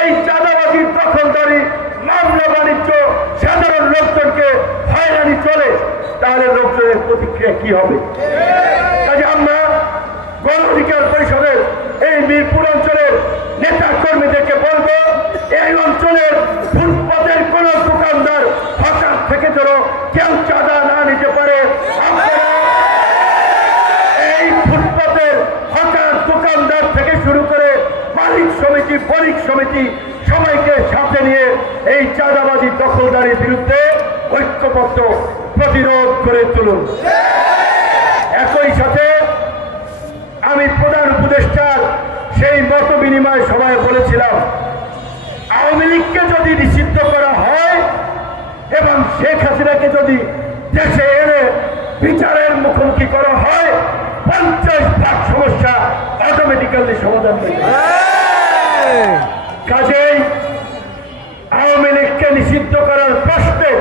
এই চাঁদাবাজির দখলদারি মামলা বাণিজ্য সাধারণ লোকজনকে হয়রানি চলে, তাহলে লোকজনের প্রতিক্রিয়া কি হবে? কাজে আমরা গণ অধিকার পরিষদের এই মিরপুর অঞ্চলের নেতা কর্মীদেরকে বলবো, এই অঞ্চলের ফুটপাতের কোন দোকানদার হঠাৎ থেকে যেন কেউ চাঁদা না নিতে পারে। আপনারা এই ফুটপাতের হঠাৎ দোকানদার থেকে শুরু করে মালিক সমিতি, বণিক সমিতি সবাইকে সাথে নিয়ে এই চাঁদাবাজি দখলদারির বিরুদ্ধে ঐক্যবদ্ধ প্রতিরোধ করে তুলুন। একই সাথে আমি প্রধান উপদেষ্টার সেই মত বিনিময় সভায় বলেছিলাম, আওয়ামী লীগকে যদি নিষিদ্ধ করা হয় এবং শেখ হাসিনাকে যদি দেশে এনে বিচারের মুখোমুখি করা হয়, 50% সমস্যা অটোমেটিক্যালি সমাধান হয়ে যাবে। কাজেই আওয়ামী লীগকে নিষিদ্ধ করার প্রশ্নে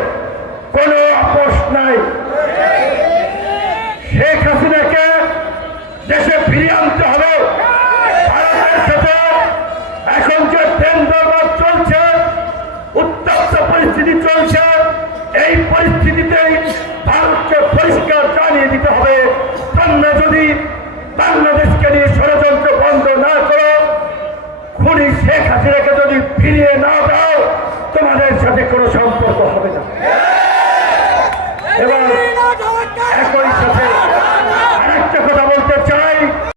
কোনো আপোষ নাই। শেখ হাসিনাকে দেশে ফিরিয়ে আনতে হবে। ভারতের সাথে এখন যে প্রেম দরবার চলছে, উত্তপ্ত পরিস্থিতি চলছে,